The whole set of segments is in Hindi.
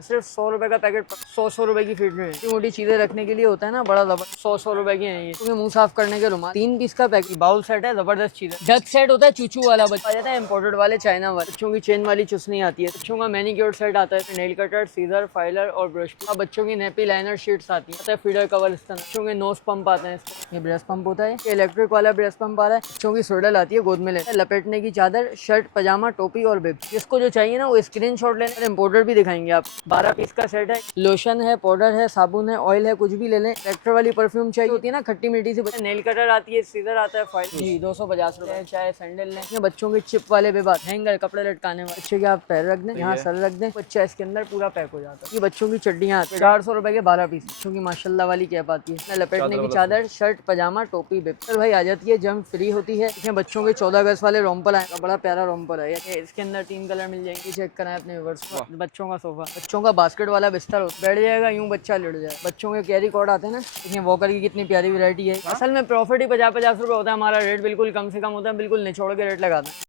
सिर्फ 100 रुपए का पैकेट 100 रुपए की फीट में छोटी मोटी चीजें रखने के लिए होता है ना, बड़ा जबरदस्त 100 रुपए की है ये। क्योंकि मुंह साफ करने के रुमाल 3 पीस का पैकेट, बाउल सेट है, जबरदस्त चीज है। डक सेट होता है चूचू वाला, बच्चा आ जाता है इम्पोर्टेड वाले चाइना वाले। बच्चों की चेन वाली चुसनी आती है। बच्चों का मैनिक्योर सेट आता है, नेल कटर, सीजर, फाइलर और ब्रश। बच्चों की नेपी लाइनर शीट्स आती है, फीडर कवर इस तरह। बच्चों के नोज पंप आते हैं, ये ब्रेस्ट पंप होता है, ये इलेक्ट्रिक वाला ब्रेस्ट पंप आ रहा है। बच्चों की स्वेडल आती है, गोद में ले लपेटने की चादर, शर्ट, पजामा, टोपी और बिब। जिसको जो चाहिए ना वो स्क्रीनशॉट लेना। इम्पोर्टेड भी दिखाएंगे आप। 12 पीस का सेट है, लोशन है, पाउडर है, साबुन है, ऑयल है, कुछ भी ले लें। ट्रैक्टर वाली परफ्यूम चाहिए होती है ना खट्टी मीठी सी। नेल कटर आती है, सीजर आता है, फाइल जी 250 रुपए। चाहे सैंडल लें, बच्चों के चिप वाले भी बात, हैंगर, कपड़े लटकाने वाले। बच्चे के आप पैर रख दें, यहाँ सर रख दें, बच्चा इसके अंदर पूरा पैक हो जाता है। ये बच्चों की चड्डियाँ 400 रुपए के 12 पीस। बच्चों की माशाल्लाह वाली कैप आती है, लपेटने की चादर, शर्ट, पजामा, टोपी, बिब। फिर भाई आ जाती है जंग फ्री होती है। इसमें बच्चों के 14 अगस्त वाले रोम्पर आए, बड़ा प्यारा रोम्पर है। इसके अंदर 3 कलर मिल जाएंगे, चेक कराएं अपने व्यूअर्स। बच्चों का सोफा, बच्चों का बास्केट वाला बिस्तर, बैठ जाएगा यूं बच्चा लेट जाए। बच्चों के कैरी कॉर्ड आते हैं ना, इसमें वॉकर की कितनी प्यारी वैरायटी है। असल में प्रॉफिट ही 50-50 रुपए होता है, हमारा रेट बिल्कुल कम से कम होता है, बिल्कुल निचोड़ के रेट लगाते हैं।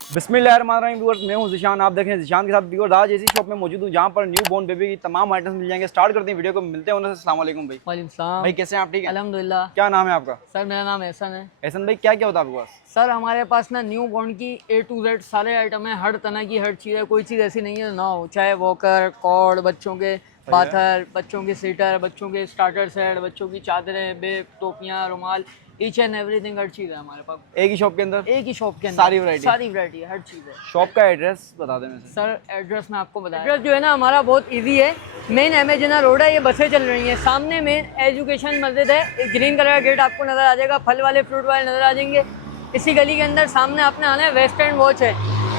बिस्मिल्लाहिर्रहमानिर्रहीम व्यूअर्स, मैं हूं ज़िशान, आप देखें ज़िशान के साथ। व्यूअर्स आज ऐसी शॉप में मौजूद हूं जहां पर न्यू बॉर्न बेबी की तमाम आइटम्स मिल जाएंगे। स्टार्ट करते हैं वीडियो को, मिलते हैं उनसे। अस्सलाम वालेकुम भाई। वालेकुम सलाम भाई, कैसे हैं आप? ठीक है अल्हम्दुलिल्लाह। क्या नाम है आपका? सर मेरा नाम एहसन है। एहसन भाई, क्या क्या होता है आपके पास? सर हमारे पास ना न्यू बॉर्न की A to Z सारे आइटम है, हर तरह की हर चीज़ है, कोई चीज़ ऐसी नहीं है ना हो। चाहे वॉकर, कॉर्ड, बच्चों के बाथर, बच्चों के सीटर, बच्चों के स्टार्टर सेट, बच्चों की चादरें, बेब, टोपियाँ, रुमाल, ईच एंड एवरीथिंग, हर चीज़ है हमारे पास। एक ही शॉप के अंदर? एक ही शॉप के अंदर सारी वैरायटी है, हर चीज़ है। शॉप का एड्रेस बता दें मुझे। सर एड्रेस मैं आपको बताया, एड्रेस जो है ना हमारा बहुत इजी है। मेन एमेजना रोड है, ये बसें चल रही हैं। सामने मेन एजुकेशन मस्जिद है, एक ग्रीन कलर का गेट आपको नज़र आ जाएगा। फल वाले, फ्रूट वाले नज़र आ जाएंगे। इसी गली के अंदर सामने आपने आना है, वेस्ट एंड वॉच है,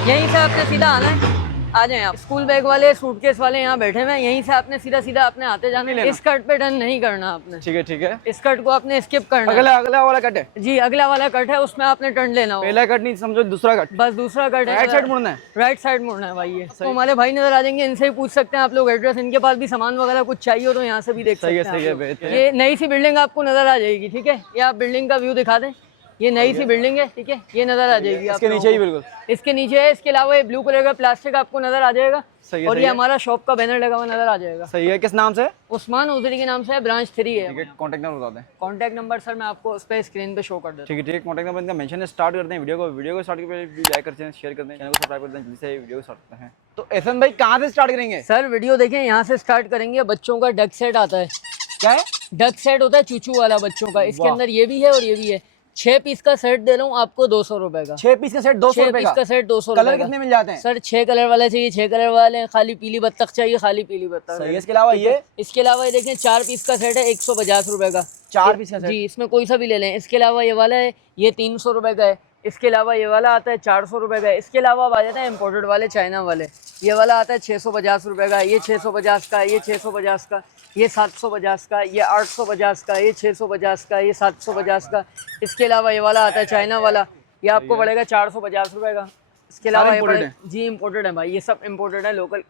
यहीं से आपने सीधा आना है। आ जाएं आप। स्कूल बैग वाले, सूटकेस वाले यहाँ बैठे हुए हैं, यहीं से आपने सीधा सीधा आपने आते जाना है। इस कट पे टर्न नहीं करना आपने। ठीक है, ठीक है। इस कट को आपने स्किप करना है। अगला वाला कट है जी, अगला वाला कट है, उसमें आपने टर्न लेना हो। पहला कट नहीं समझो, दूसरा कट। बस दूसरा कट है, राइट साइड मुड़ना है। राइट साइड मुड़ना है भाई। ये तो हमारे भाई नजर आ जाएंगे, इनसे ही पूछ सकते हैं आप लोग एड्रेस। इनके पास भी सामान वगैरह कुछ चाहिए हो तो यहाँ से भी देख सकते हैं। सही है। ये नई सी बिल्डिंग आपको नजर आ जाएगी, ठीक है। ये आप बिल्डिंग का व्यू दिखा दें, ये नई सी बिल्डिंग है, ठीक है, ये नजर आ जाएगी। इसके नीचे ही बिल्कुल इसके नीचे है। इसके अलावा ये ब्लू कलर का प्लास्टिक आपको नजर आ जाएगा। सही और ये हमारा शॉप का बैनर लगा हुआ नजर आ जाएगा। सही है। किस नाम से? उस्मान उजरी के नाम से है, ब्रांच 3 है। कॉन्टैक्ट नंबर बता दें। कॉन्टैक्ट नंबर सर मैं आपको उस पर स्क्रीन पे शो कर देता हूँ। ठीक है। कॉन्टैक्ट नंबर इनका मेंशन है। स्टार्ट करते हैं वीडियो को स्टार्ट करते हैं। लाइक करते हैं, शेयर करते हैं, चैनल को सब्सक्राइब करते हैं। जल्दी से वीडियो को स्टार्ट करते हैं। तो एहसन भाई कहाँ से स्टार्ट करेंगे? सर वीडियो देखें, यहाँ से स्टार्ट करेंगे। बच्चों का डक सेट आता है। क्या है? डक सेट होता है चूचू वाला बच्चों का। इसके अंदर ये भी है और ये भी है। 6 पीस का सेट दे रहा हूँ आपको 200 रुपए का। 6 पीस का सेट 200 रुपए का? सेट 200 कलर कितने मिल जाते हैं? सर 6 कलर वाले चाहिए, 6 कलर वाले हैं। खाली पीली बत्तख चाहिए, खाली पीली बत्तख। सही है। इसके अलावा ये देखें 4 पीस का सेट है 150 रुपए का। 4 पीस का सेट जी, इसमें कोई सा भी ले लें। इसके अलावा ये वाला है, ये 300 रुपए का है। इसके अलावा ये वाला आता है 400 रुपए का। इसके अलावा अब आ जाता है इम्पोर्टेड वाले चाइना वाले। ये वाला आता है 650 रुपए का, ये 650 का, ये 650 का, ये 750 का, ये 850 का, ये 650 का, ये 750 का। इसके अलावा ये वाला आता है चाइना वाला, ये आपको पड़ेगा 450 रुपए का। इसके अलावा ये जी इम्पोर्टेड है भाई, ये सब इम्पोर्टेड है, लोकल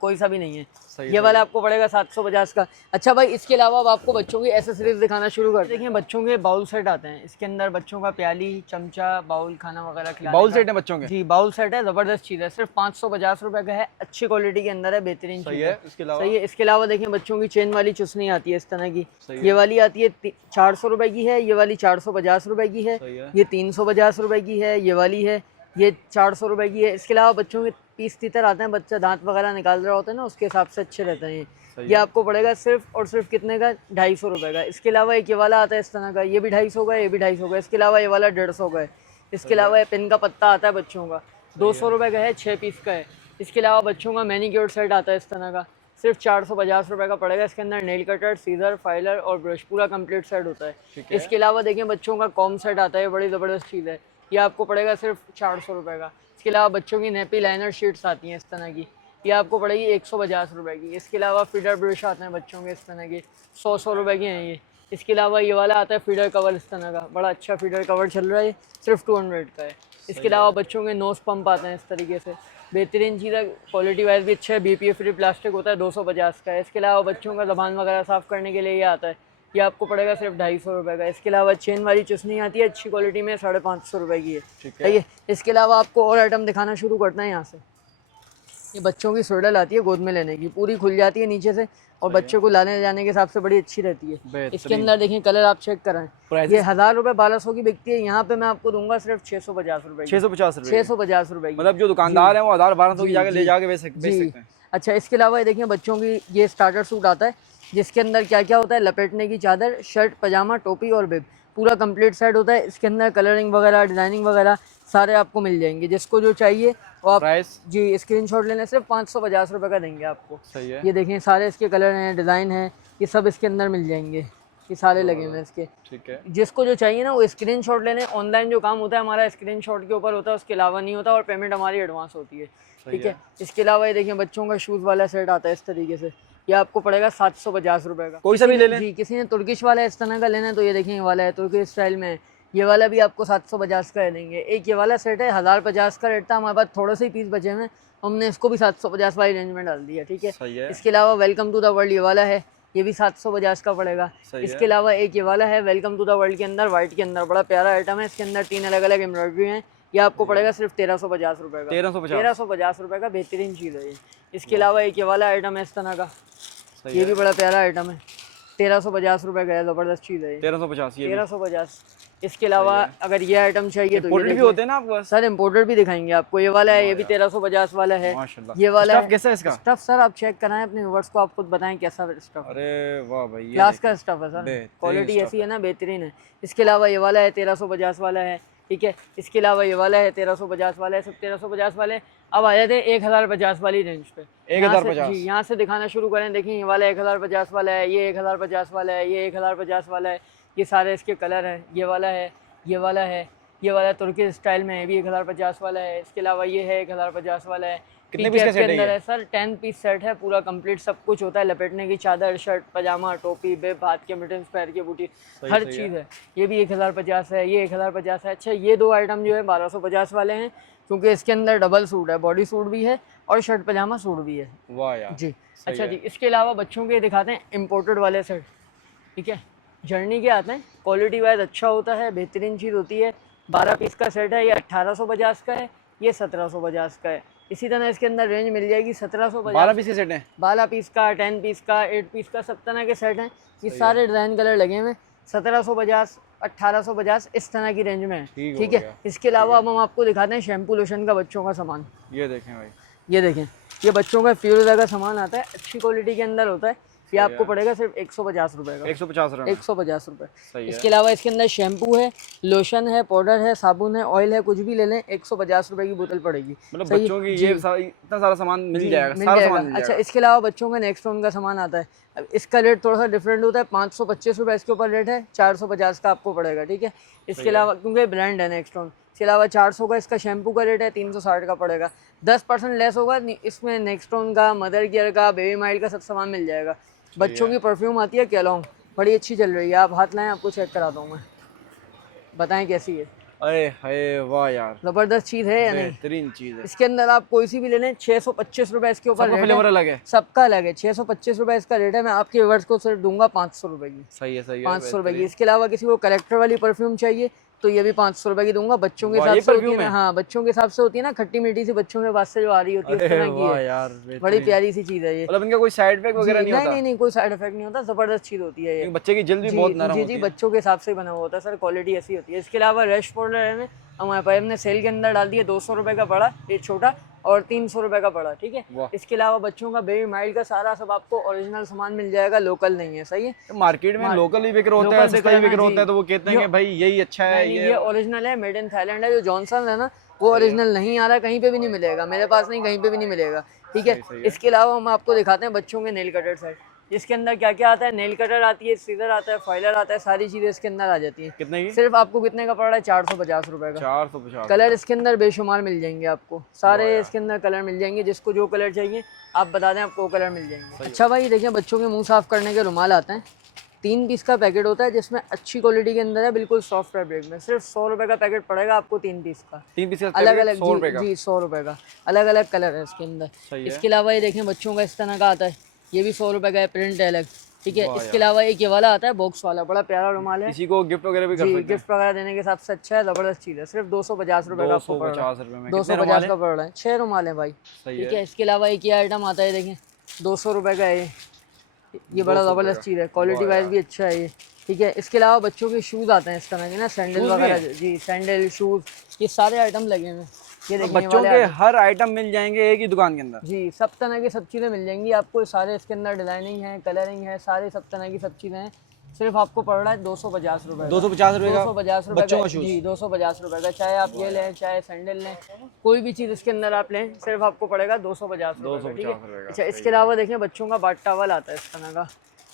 कोई सा भी नहीं है। ये वाला आपको पड़ेगा 750 का। अच्छा भाई, इसके अलावा अब आपको बच्चों की एसेसरीज दिखाना शुरू कर देखिए। बच्चों के बाउल सेट आते हैं, इसके अंदर बच्चों का प्याली, चमचा, बाउल, खाना वगैरह खिलाने बाउल सेट है बच्चों के? जी बाउल सेट है, जबरदस्त चीज़ है। सिर्फ 550 रुपए का है, अच्छी क्वालिटी के अंदर है, बेहतरीन चीज़ है। सही है। इसके अलावा देखिए बच्चों की चेन वाली चुसनी आती है इस तरह की। ये वाली आती है 400 रुपए की है, ये वाली 450 रुपए की है, ये 350 रुपए की है, ये वाली है, ये 400 रुपए की है। इसके अलावा बच्चों के पीस तीतर आते हैं, बच्चा दांत वगैरह निकाल रहा होता है ना, उसके हिसाब से अच्छे रहते हैं। ये आपको पड़ेगा सिर्फ और सिर्फ कितने का? 250 रुपए का। इसके अलावा एक ये वाला आता है इस तरह का, ये भी 250 का, ये भी 250 का। इसके अलावा ये वाला 150 का है। इसके अलावा ये पिन का पत्ता आता है बच्चों का, 200 रुपए का है, 6 पीस का है। इसके अलावा बच्चों का मैनिक्योर सेट आता है इस तरह का, सिर्फ 450 रुपए का पड़ेगा। इसके अंदर नेल कटर, सीजर, फाइलर और ब्रश, पूरा कंप्लीट सेट होता है। इसके अलावा देखिए बच्चों का कॉम सेट आता है, बड़ी ज़बरदस्त चीज़ है, ये आपको पड़ेगा सिर्फ 400 रुपए का। इसके अलावा बच्चों की नेपी लाइनर शीट्स आती हैं इस तरह की, ये आपको पड़ेगी 150 रुपए की। इसके अलावा फीडर ब्रश आते हैं बच्चों के इस तरह के, 100 रुपए के हैं ये। इसके अलावा ये वाला आता है फीडर कवर इस तरह का, बड़ा अच्छा फीडर कवर चल रहा है, सिर्फ 200 का है। इसके अलावा बच्चों के नोज पंप आते हैं इस तरीके से, बेहतरीन चीज़ है, क्वालिटी वाइज भी अच्छा है, BPA फ्री प्लास्टिक होता है, 250 का है। इसके अलावा बच्चों का ज़बान वगैरह साफ़ करने के लिए ये आता है, ये आपको पड़ेगा सिर्फ 250 रुपए का। इसके अलावा चेन वाली चुसनी आती है, अच्छी क्वालिटी में, 550 रुपए की है। ठीक है। इसके अलावा आपको और आइटम दिखाना शुरू करते हैं यहाँ से। ये बच्चों की स्वेडल आती है गोद में लेने की, पूरी खुल जाती है नीचे से और बच्चों को लाने जाने के हिसाब से बड़ी अच्छी रहती है। इसके अंदर देखिए कलर आप चेक कराएं, ये 1000 रुपए 1200 की बिकती है, यहाँ पे मैं आपको दूंगा सिर्फ 650 रुपए। 650 रुपए, मतलब जो दुकानदार है वो 1000-1200 की जाके ले जाके बेच सकते हैं। अच्छा, इसके अलावा ये देखिए बच्चों की ये स्टार्टर सूट आता है जिसके अंदर क्या क्या होता है, लपेटने की चादर, शर्ट, पजामा, टोपी और बिब, पूरा कंप्लीट सेट होता है। इसके अंदर कलरिंग वगैरह, डिजाइनिंग वगैरह सारे आपको मिल जाएंगे। जिसको जो चाहिए वो आप जी स्क्रीनशॉट लेने सिर्फ 550 रुपये का देंगे आपको। सही है। ये देखें सारे इसके कलर हैं, डिज़ाइन है, ये सब इसके अंदर मिल जाएंगे, ये सारे लगे हुए हैं इसके। ठीक है, जिसको जो चाहिए ना वो स्क्रीनशॉट लेने। ऑनलाइन जो काम होता है हमारा स्क्रीनशॉट के ऊपर होता है, उसके अलावा नहीं होता, और पेमेंट हमारी एडवांस होती है। ठीक है। इसके अलावा ये देखिए बच्चों का शूज़ वाला सेट आता है इस तरीके से, ये आपको पड़ेगा 750 रुपये का। कोई सा भी ले लें जी, किसी ने तुर्किश वाला इस तरह का लेना है तो ये देखिए ये वाला है तुर्किश स्टाइल में, ये वाला भी आपको 750 का देंगे। एक ये वाला सेट है 1050 का रेट था, हमारे पास थोड़े से ही पीस बचे हैं, हमने इसको भी 750 वाली रेंज में डाल दिया। ठीक है। इसके अलावा वेलकम टू द वर्ल्ड ये वाला है, ये भी 750 का पड़ेगा। इसके अलावा एक ये वाला है वेलकम टू द वर्ल्ड के अंदर, वाइट के अंदर, बड़ा प्यारा आइटम है। इसके अंदर 3 अलग अलग एम्ब्रॉयडरी हैं, ये आपको पड़ेगा सिर्फ 1350 रुपये का। 1350 रुपये का, बेहतरीन चीज़ है ये। इसके अलावा एक ये वाला आइटम है इस तरह का, ये भी बड़ा प्यारा आइटम है, 1350 रुपये का है, ज़बरदस्त चीज़ है 1350। इसके अलावा अगर ये आइटम चाहिए तो ये भी होते हैं ना आपको सर, इम्पोर्टेड भी दिखाएंगे आपको। ये वाला है, ये भी 1350 वाला है। ये वाला है कैसा है इसका स्टफ? सर आप चेक कराएं अपने व्यूअर्स को, आप खुद बताएं कैसा स्टफ। अरे वाह भाई, क्लास का स्टफ है सर, क्वालिटी ऐसी है ना, बेहतरीन है। इसके अलावा ये वाला है 1350 वाला है। ठीक है। इसके अलावा ये वाला है 1350 वाला है, सब 1350 वाले। अब आ जाते हैं 1050 वाली रेंज पे। 1050 जी, यहाँ से दिखाना शुरू करें। देखिए ये वाला 1050 वाला है, ये 1050 वाला है, ये 1050 वाला है, ये सारे इसके कलर हैं। ये वाला है, ये वाला है, ये वाला तुर्की स्टाइल में है, भी 1050 वाला है। इसके अलावा ये है 1050 वाला है। कितने पीस का सेट है सर? 10 पीस सेट है, पूरा कंप्लीट सब कुछ होता है, लपेटने की चादर, शर्ट, पजामा, टोपी, बिब, हाथ के मिटन्स, पैर की बूटी, हर चीज़ है। ये भी 1050 है, ये 1050 है। अच्छा, ये दो आइटम जो है 1250 वाले हैं, क्योंकि इसके अंदर डबल सूट है, बॉडी सूट भी है और शर्ट पजामा सूट भी है। वाह यार जी। अच्छा जी, इसके अलावा बच्चों के दिखाते हैं इम्पोर्टेड वाले सेट। ठीक है। जर्नी के आते हैं, क्वालिटी वाइज अच्छा होता है, बेहतरीन चीज़ होती है। 12 पीस का सेट है, ये 1850 का है, ये 1750 का है। इसी तरह इसके अंदर रेंज मिल जाएगी 1750। 12 पीस के सेट हैं, 12 पीस का, 10 पीस का, 8 पीस का, सब तरह के सेट हैं। ये सारे डिज़ाइन कलर लगे हुए हैं। 1750, 1850 इस तरह की रेंज में है। ठीक है। इसके अलावा अब हम आपको दिखाते हैं शैम्पू लोशन का बच्चों का सामान। ये देखें भाई, ये देखें, ये बच्चों का फ्यूरिजा का सामान आता है, अच्छी क्वालिटी के अंदर होता है। ये आपको पड़ेगा सिर्फ 150 रुपये का। 150 रुपये। इसके अलावा इसके अंदर शैम्पू है, लोशन है, पाउडर है, साबुन है, ऑयल है, कुछ भी ले लें 150 रुपये की बोतल पड़ेगी। मतलब बच्चों की ये इतना सारा सामान मिल जाएगा। अच्छा, इसके अलावा बच्चों का नेक्स्टोन का सामान आता है। अब इसका रेट थोड़ा सा डिफरेंट होता है, 525 रुपये इसके ऊपर रेट है, 450 का आपको पड़ेगा। ठीक है। इसके अलावा क्योंकि ब्रांड है नेक्स्टोन, इसके अलावा 400 का इसका शैम्पू का रेट है, 360 का पड़ेगा। 10% लेस होगा इसमें, नेक्स्टोन का, मदर केयर का, बेबी माइल्ड का सब सामान मिल जाएगा। बच्चों की परफ्यूम आती है कैलॉन्ग, बड़ी अच्छी चल रही है, आप हाथ लाएं आपको चेक कराता हूँ मैं, बताएं कैसी है। अरे हाय वाह यार, जबरदस्त चीज़ है या नहीं? बेहतरीन चीज़ है। इसके अंदर आप कोई सी भी ले लें, 625 रुपये इसके ऊपर फ्लेवर अलग है, सबका अलग है। 625 रुपये इसका रेट है। मैं आपके व्यूअर्स को सिर्फ दूंगा 500 रुपये की। सही है, सही है, 500 रुपये की। इसके अलावा किसी को कलेक्टर वाली परफ्यूम चाहिए तो ये भी 500 रुपये की दूंगा। बच्चों के हिसाब से होती है ना, हाँ बच्चों के हिसाब से होती है ना, खट्टी मीठी सी बच्चों के पास से जो आ रही होती है, इस तरह की है, बड़ी प्यारी सी चीज़ है ये। मतलब इनका कोई साइड इफेक्ट वगैरह नहीं होता? नहीं, कोई साइड इफेक्ट नहीं होता, जबरदस्त चीज़ होती है ये। बच्चे की जल्द भी बहुत नरम होती है। जी, बच्चों के हिसाब से बना हुआ होता है सर, क्वालिटी ऐसी होती है। इसके अलावा रश पाउडर है हमारे पास, हमने सेल के अंदर डाल दिया 200 रुपये का बड़ा, एक छोटा, और 300 रुपये का बड़ा। ठीक है। इसके अलावा बच्चों का बेबी माइल्ड का सारा सब आपको ओरिजिनल सामान मिल जाएगा, लोकल नहीं है। सही है। मार्केट में लोकल ही बिक रहा होता है, ऐसे कहीं बिक रहा होता है तो वो कहते हैं कि भाई यही अच्छा है, ये ओरिजिनल है, मेड इन थाईलैंड है। जो जॉनसन है ना, वो ओरिजिनल नहीं आ रहा, कहीं पे भी नहीं मिलेगा, मेरे पास नहीं, कहीं पे भी नहीं मिलेगा। ठीक है। इसके अलावा हम आपको दिखाते हैं बच्चों के नेल कटर सेट, इसके अंदर क्या क्या आता है। नेल कटर आती है, सीजर आता है, फाइलर आता है, सारी चीजें इसके अंदर आ जाती हैं। कितने की? सिर्फ आपको कितने का पड़ रहा है? 450 रुपये का। 450। कलर इसके अंदर बेशुमार मिल जाएंगे आपको, सारे इसके अंदर कलर मिल जाएंगे। जिसको जो कलर चाहिए आप बता दें, आपको कलर मिल जाएंगे। अच्छा भाई देखिए, बच्चों के मुंह साफ करने के रुमाल आते हैं, 3 पीस का पैकेट होता है, जिसमें अच्छी क्वालिटी के अंदर है, बिल्कुल सॉफ्ट फैब्रिक में। सिर्फ 100 रुपये का पैकेट पड़ेगा आपको 3 पीस का। 3 पीस अलग अलग जी 100 रुपये का, अलग अलग कलर है इसके अंदर। इसके अलावा ये देखें बच्चों का इस तरह का आता है, ये भी 100 रुपये का है, प्रिंट है अलग। ठीक है। इसके अलावा एक ये वाला आता है बॉक्स वाला, बड़ा प्यारा रुमाल है, किसी को गिफ्ट वगैरह भी कर सकते हैं। गिफ्ट वगैरह देने के हिसाब से अच्छा है, जबरदस्त चीज़ है। सिर्फ 250 रुपए का आपको पड़ रहा है। 250 का पड़ रहा है, 6 रुमाल है भाई। ठीक है। इसके अलावा एक ये आइटम आता है, देखें 200 रुपए का है ये बड़ा ज़बरदस्त चीज़ है, क्वालिटी वाइज भी अच्छा है ये। ठीक है। इसके अलावा बच्चों के शूज़ आते हैं इस तरह के ना, सैंडल वगैरह, जी सैंडल शूज़, ये सारे आइटम लगे हुए हैं। ये देखिए बच्चों के हर आइटम मिल जाएंगे एक ही दुकान के अंदर। जी, सब तरह की सब चीज़ें मिल जाएंगी आपको, सारे इसके अंदर डिजाइनिंग है, कलरिंग है, सारे सब तरह की सब चीज़ें हैं। सिर्फ आपको पड़ रहा है 250 रुपए। 250 रुपए का 250 रुपए बच्चों का, का शूज। जी 250 रुपए का, चाहे आप ये लें चाहे सैंडल लें, कोई भी चीज़ इसके अंदर आप लें, सिर्फ आपको पड़ेगा 250 रुपए। ठीक है। अच्छा, इसके अलावा देखें बच्चों का बाट टॉवल आता है इस तरह का,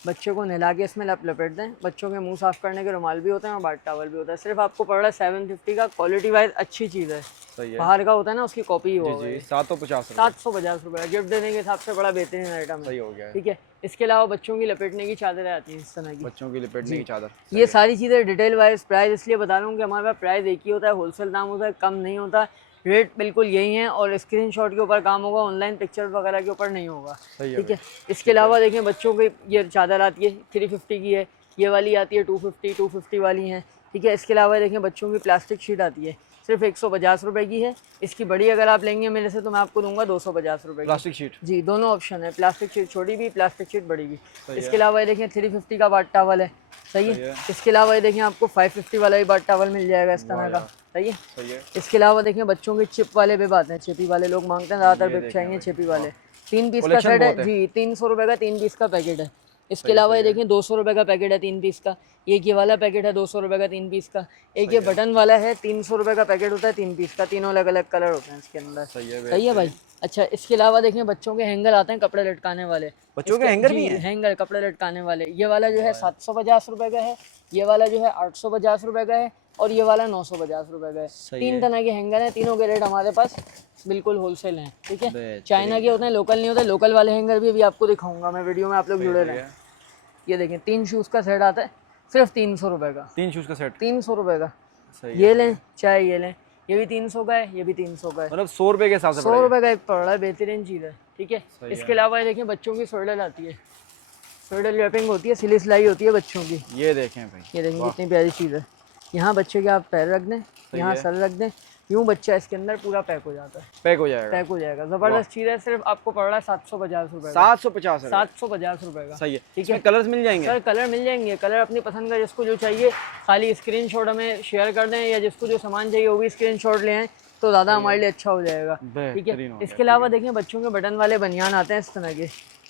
बच्चों को नहला के इसमें लपेट दें। बच्चों के मुंह साफ करने के रुमाल भी होते हैं और बाट टॉवल भी होता है। सिर्फ आपको पड़ रहा है 750 का, क्वालिटी वाइज अच्छी चीज़ है। सही है। बाहर का होता है ना उसकी कॉपी हो गई। 750 रुपये गिफ्ट देने के हिसाब से बड़ा बेहतरीन आइटम है। सही हो गया। ठीक है। इसके अलावा बच्चों की लपेटने की चादरें आती हैं इस तरह की, बच्चों की लपेटने की चादर। ये सारी चीज़ें डिटेल वाइज प्राइस इसलिए बता रहा हूँ कि हमारे पास प्राइस एक ही होता है, होलसेल दाम होता है, कम नहीं होता, रेट बिल्कुल यही है और स्क्रीनशॉट के ऊपर काम होगा, ऑनलाइन पिक्चर वगैरह के ऊपर नहीं होगा। ठीक है। इसके अलावा देखें बच्चों की ये चादर आती है 350 की है, ये वाली आती है 250 वाली हैं। ठीक है। इसके अलावा देखें बच्चों की प्लास्टिक शीट आती है, सिर्फ 150 रुपए की है। इसकी बड़ी अगर आप लेंगे मेरे से तो मैं आपको दूंगा 250 रुपए की प्लास्टिक शीट। जी, दोनों ऑप्शन है, प्लास्टिक शीट छोटी भी, प्लास्टिक शीट बड़ी भी। इसके अलावा ये देखें 350 का बाट टॉवल है, सही है। इसके अलावा ये देखें आपको 550 वाला भी बाट टॉवल मिल जाएगा इस तरह का, सही है। इसके अलावा देखें बच्चों के चिप वाले बिब आते हैं, चिपी वाले लोग मांगते हैं ज़्यादातर बिब चाहिए चिपी वाले, 3 पीस का सेट है जी, 300 रुपये का 3 पीस का पैकेट है। इसके अलावा ये देखें 200 रुपये का पैकेट है 3 पीस का, एक ये वाला पैकेट है 200 रुपये का 3 पीस का, एक ये बटन वाला है 300 रुपये का पैकेट होता है 3 पीस का, तीनों अलग अलग कलर होते हैं इसके अंदर। सही है भाई। अच्छा, इसके अलावा देखें बच्चों के हैंगर आते हैं कपड़े लटकाने वाले, बच्चों के हैंगर भी हैं? हैंगर कपड़े लटकाने वाले, ये वाला जो है 750 रुपये का है, ये वाला जो है 850 रुपये का है और ये वाला 950 रुपये का है। 3 तरह के हैंगर हैं, तीनों के रेट हमारे पास बिल्कुल होलसेल हैं। ठीक है। चाइना के होते हैं, लोकल नहीं होते। लोकल वाले हैंगर भी अभी आपको दिखाऊंगा मैं वीडियो में, आप लोग जुड़े रहें। ये देखें 3 शूज़ का सेट आता है सिर्फ 300 रुपये का, 3 शूज़ का सेट 300 रुपये का। ये लें चाहे ये लें, ये भी 300 का है, ये भी 300 का है, मतलब 100 रुपये के हिसाब से 100 रुपये का एक पड़ रहा है, बेहतरीन चीज़ है। ठीक है। इसके अलावा ये देखें बच्चों की स्वेडल आती है, स्वेडल रैपिंग होती है, सिली सिलाई होती है बच्चों की। ये देखें भाई, ये देखें कितनी प्यारी चीज़ है। यहाँ बच्चे के आप पैर रख दें, यहाँ सर रख दें, यूँ बच्चा इसके अंदर पूरा पैक हो जाता है, पैक हो जाएगा। जबरदस्त चीज़ है। सिर्फ आपको पड़ रहा है 750 रुपये, 750 रुपये का। सही है। ठीक है। कलर्स मिल जाएंगे सर, कलर मिल जाएंगे, कलर अपनी पसंद का जिसको जो चाहिए खाली स्क्रीनशॉट हमें शेयर कर दें, या जिसको जो सामान चाहिए वो भी स्क्रीनशॉट ले आएँ तो ज़्यादा हमारे लिए अच्छा हो जाएगा। ठीक है। इसके अलावा देखिए बच्चों के बटन वाले बनियान आते हैं इस तरह के,